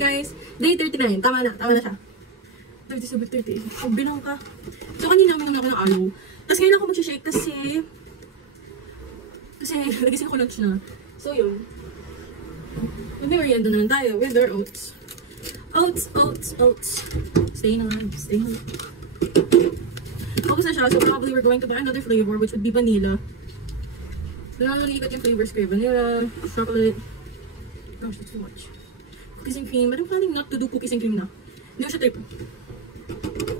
guys, day 39. Tama na siya. 37, 38. Oh, bilang ka. So, kanina uminom ako ng alo. Tapos ngayon ako mag-shake kasi nagising ako lunch na. So, yun. Mag-merienda na lang tayo with our oats. Oats. Stay on. Focus na siya. So, probably we're going to buy another flavor, which would be vanilla. Nalilipat yung flavors ko. Vanilla, chocolate. Gosh, that's too much. Cookies and cream. I'm planning not to do cookies and cream na. Hindi ko siya trip.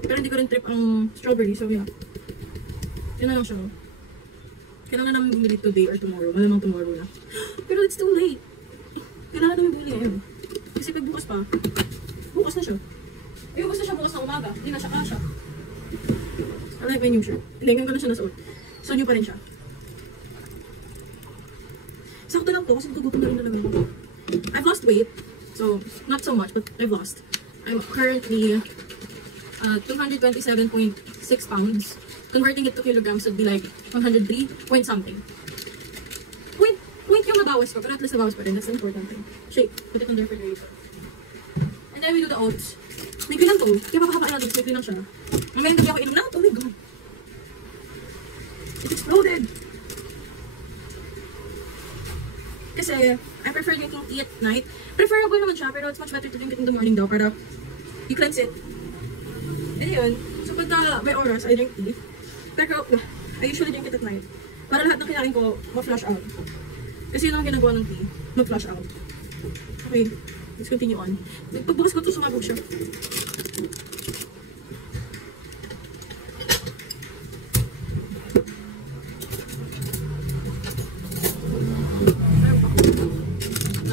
Pero hindi ko rin trip ang strawberry. So, yeah. Yun na lang siya. Kailangan namin bumili today or tomorrow. Malamang tomorrow na. Pero it's too late. Kailangan namin bumili ngayon. Kasi pag bukas pa, bukas na siya. Ay, bukas na siya bukas na umaga. Hindi na siya kasha. I like my new shirt. Hindi, ngayon ko na siya nasuot. So, new pa rin siya. Sakto lang to kasi gugutom na rin talaga ako. I've lost weight. So, not so much, but I've lost. I'm currently 227.6 pounds. Converting it to kilograms would be like 103 point something. Point yung nabawas ko, pero at least nabawas pa rin. That's the important thing. Shake. Put it on the refrigerator. And then we do the oats. May lang to. Kaya papakapain natin. May lang siya. Ngayon hindi ako inom na. Oh my god. It exploded. Kasi, I prefer drinking tea at night. Preferable naman siya, pero it's much better to drink it in the morning daw para you cleanse it. And yun. So, pagka may oras, I drink tea. Pero, I usually drink it at night. Para lahat ng kinain ko, ma-flush out. Kasi yun ang ginagawa ng tea. Ma-flush out. Okay. Let's continue on. Pagbukas ko ito, sumabog siya.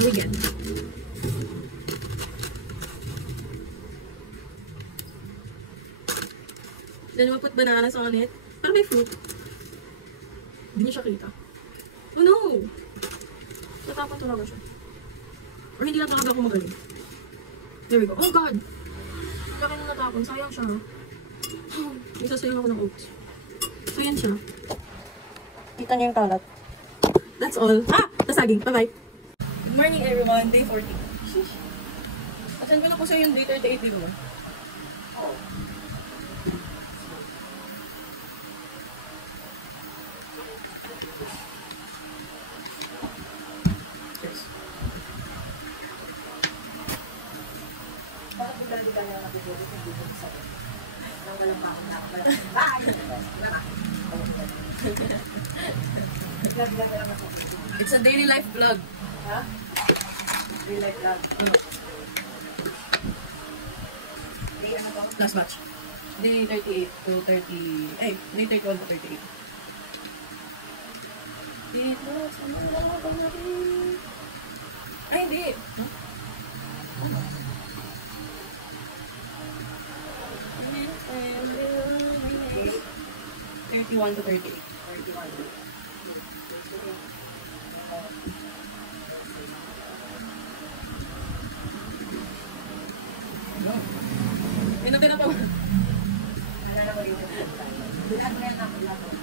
Again. Then, maput bananas on it. Parang may fruit. Hindi niya siya kita. Oh no! Natapon talaga siya. Or hindi lang talaga ako magaling. There we go. Oh god! Laki na natapon. Sayang siya. May sasayang ako ng oats. So yan siya. Kita niyo yung kalat. That's all. Nasaging. Bye-bye. Good morning everyone. Day 40. Asan ko na po sa yung day 38 dito ba? It's a daily life vlog. Huh? Daily life vlog. Day ano to? Last match. Day 38 to 30. Eh, day 31 to 38. Dito, sama na lang ako natin. Ay, hindi. Huh? 31 to 38. 31. May natira pa ba? Alala ko dito. Bilang mo yan ako.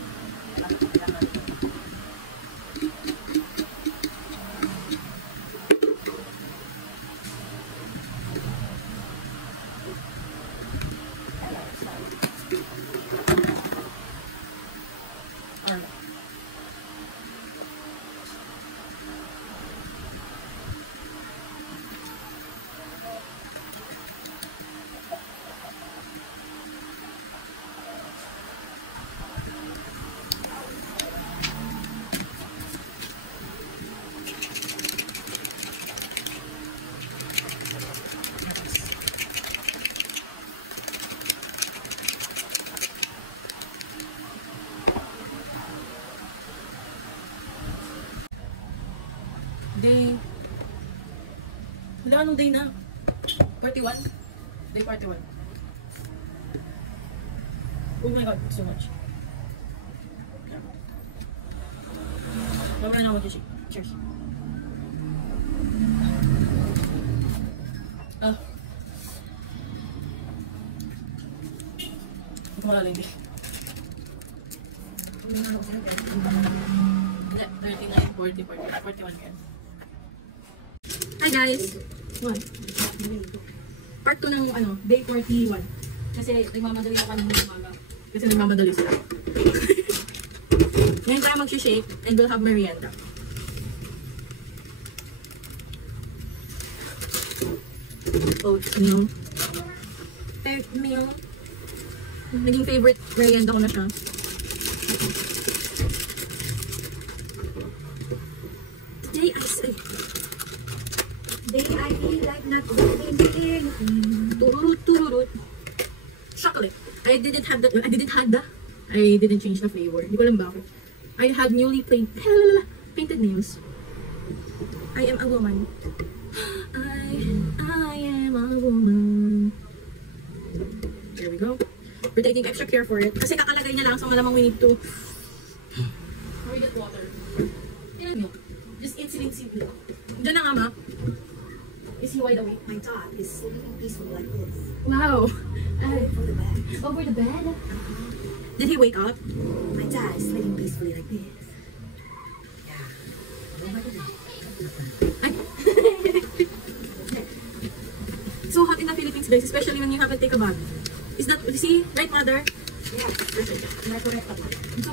Day... Wala anong day na? 41? Day 41. Oh my god, so much. Wala na ako mag-shake. Cheers. Kumala hindi. 39, 40, 41 yan. Hi guys! What? Part 2 ng ano, day 41. Kasi nagmamadali ako kanina ng umaga. Kasi nagmamadali sila. Ngayon tayo mag-shake and we'll have merienda. Oatmeal. Oatmeal. Naging favorite merienda ko na siya. Today I feel like not doing anything. Tururut, tururut. Chocolate. I didn't change the flavor. Hindi ko alam bakit. I had newly painted nails. I am a woman. I am a woman. There we go. We're taking extra care for it. Kasi kakalagay niya lang, so malamang we need to pour that water. Tingnan nyo. Just incident. Diyan na nga, ma. Is he wide awake? My dog is sleeping peacefully like this. Wow. Over the bed. Over the bed? Did he wake up? My dad is sleeping peacefully like this. Yeah. So hot in the Philippines, guys, especially when you have to take a bath. Is that, see, right, mother? Yeah. You're corrected. I'm so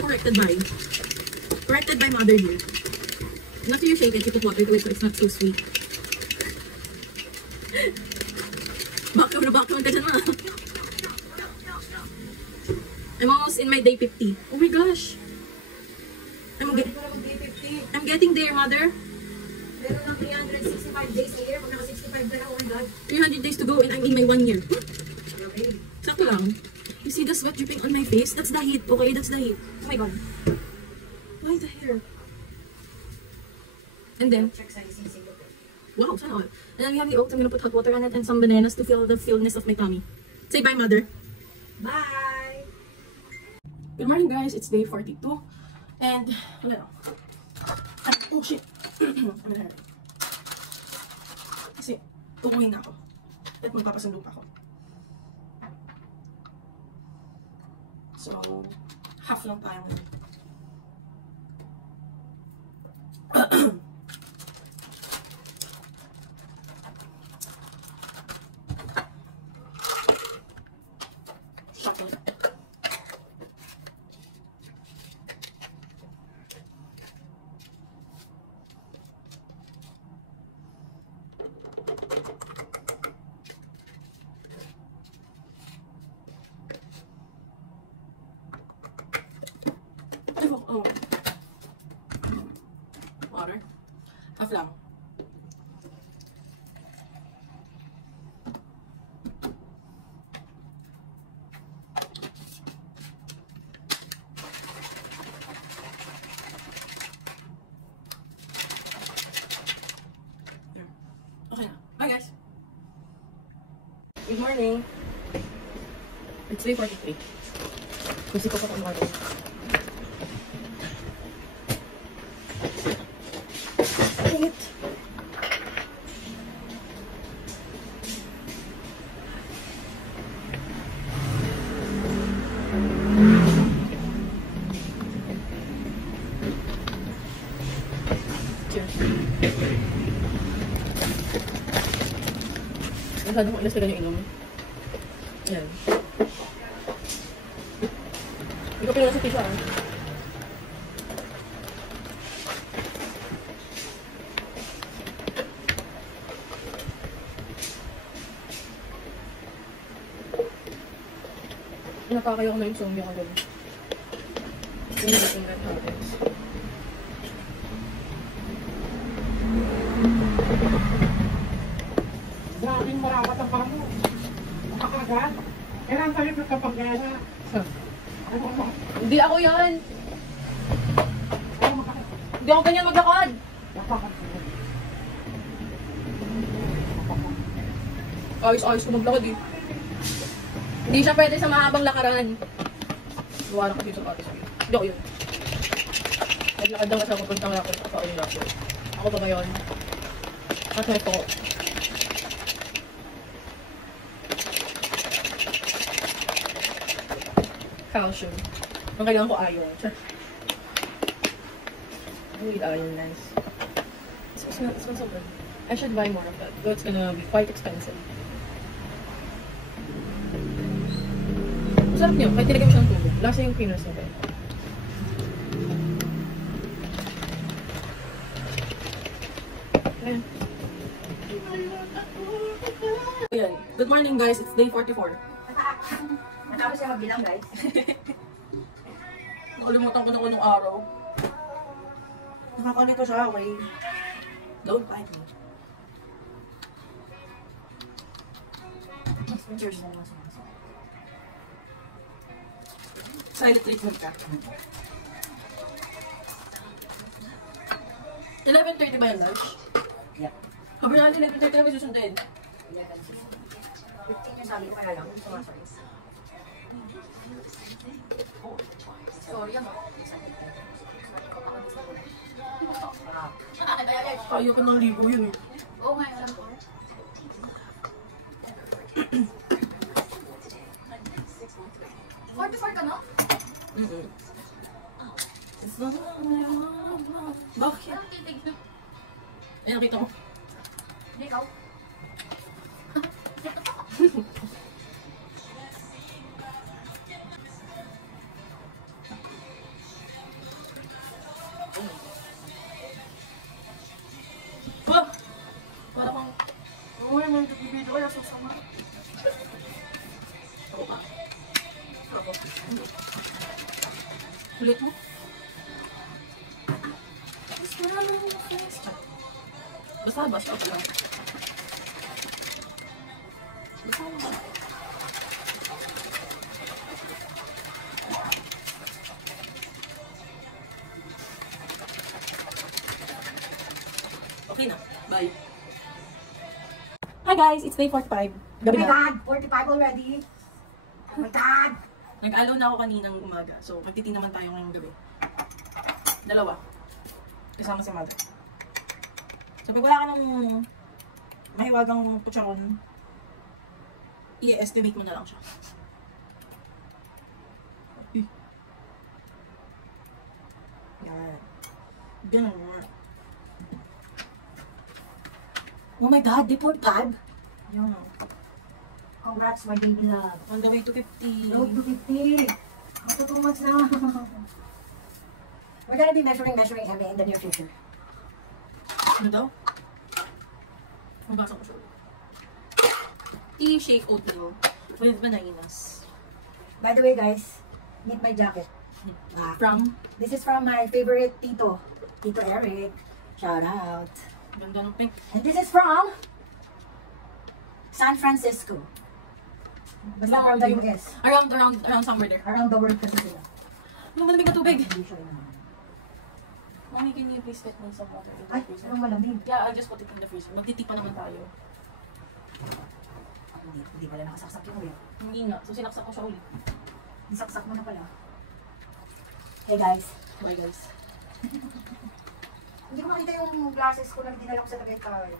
corrected by mother here. After you shake it, you put water to it so it's not so sweet. Background ka dyan, ma. I'm almost in my day 50. Oh my gosh. I'm getting there, mother. Meron ng 365 days a year. Kung naka 65 na lang, oh my God. 300 days to go and I'm in my 1 year. Okay. Sakto lang. You see the sweat dripping on my face? That's the heat, okay? That's the heat. Oh my God. Why the hair? And then, Check sa isang single. wow, sana all. And then we have the oats. I'm gonna put hot water on it and some bananas to feel the fullness of my tummy. Say bye, mother. Bye! Good morning, guys. It's day 42. And, wala lang. Oh, shit. I'm gonna hurry. Kasi, uuwi na ako. At magpapasundo pa ako. So, half lang tayo ngayon. Chocolate. Oh. Water. Half lang. Okay na. Bye, guys. Good morning. It's day 43. Kasi ko pa kung morning. Masyadong alas ka yung inom. Yan. Hindi ko pinala sa tissue, ah. Nakakayaw na yung zombie ako doon. Hindi ko that happens. Daming marawat ang pamo. Makakagat. Kailangan tayo magkapag-gana. Hindi ako yan. Hindi ako ganyan maglakad. Ayos-ayos ko maglakad eh. Hindi siya pwede sa mahabang lakaran. Luwaran ka dito sa atis. Hindi ako yun. Naglakad lang kasi ako puntang lakad sa pauling lakad. Ako ba ngayon? Kasi ito. Calcium. Ang kailangan ko iron. I need iron, nice. It smells so good. I should buy more of that. Though it's gonna be quite expensive. Masarap niyo. Kahit nilagyan mo siya ng tubig. Lasa yung creaminess niya. Ayan. Ayan. Good morning guys. It's day 44. Matapos siya magbilang, guys. Nakalimutan ko na unong araw. Nakakalito siya, okay? Don't bite me. Cheers na naman sa mga. Silent treatment ka. 11:30 ba yung lunch? Yeah. Sabi natin 11:30 kami susundin. 15 yung sabi ko kaya lang. Sumasakit. Sorry ako. Kaya ka ng libo yun eh. Oo nga, alam ko. Forty-four ka, no? Bakit? Ay, nakita mo. Hindi ikaw. Ba? Para kang... Uy, may nagbibideo kaya sasama. Ako pa. Ako. Ulit mo. Basta, basta ko lang. Basta lang. Okay na. Bye. Hi guys, it's day 45. Oh Gabi my na. God! 45 already! Oh my God! Nag-alo na ako kaninang umaga. So, magtitin naman tayo ngayong gabi. Dalawa. Kasama si mother. So, pag wala ka ng mahiwagang putsaron, i-estimate mo na lang siya. Yan. Ganun. Oh my God, they put God. Yan. Congrats, my baby love. On the way to 50. Road to 50. After 2 months na. We're gonna be measuring Emmy in the near future. Ano daw? Mabasa ko siya. Tea shake oatmeal with bananas. By the way, guys, meet my jacket. From? This is from my favorite Tito. Tito Eric. Shout out. Ganda ng pink. And this is from San Francisco. Basta from the US. Around somewhere there. Around the world kasi sila. Ano malamig na tubig? Usually naman. Mommy, can you please get me some water in the Ay, freezer? anong malamig. Yeah, I'll just put it in the freezer. Magtitipa naman tayo. Hindi pala nakasaksak yung ulit. Hindi nga. So, sinaksak ko siya ulit. Isaksak mo na pala. Hey guys. Bye, guys. Hindi ko makita yung glasses ko na dinala ko sa Tagaytay.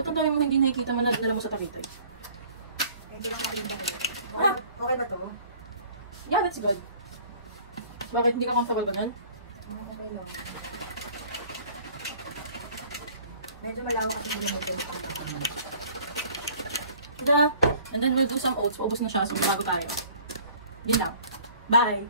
Ba't ang dami mo hindi nakikita man na dinala mo sa Tagaytay? Hindi lang makita. Ah! Okay ba to? Yeah, that's good. Bakit hindi ka comfortable ba nun? Okay lang. Medyo malawak kasi hindi mo din Yeah. And then we'll do some oats. Paubos na siya. So, bago tayo. Yun lang. Bye!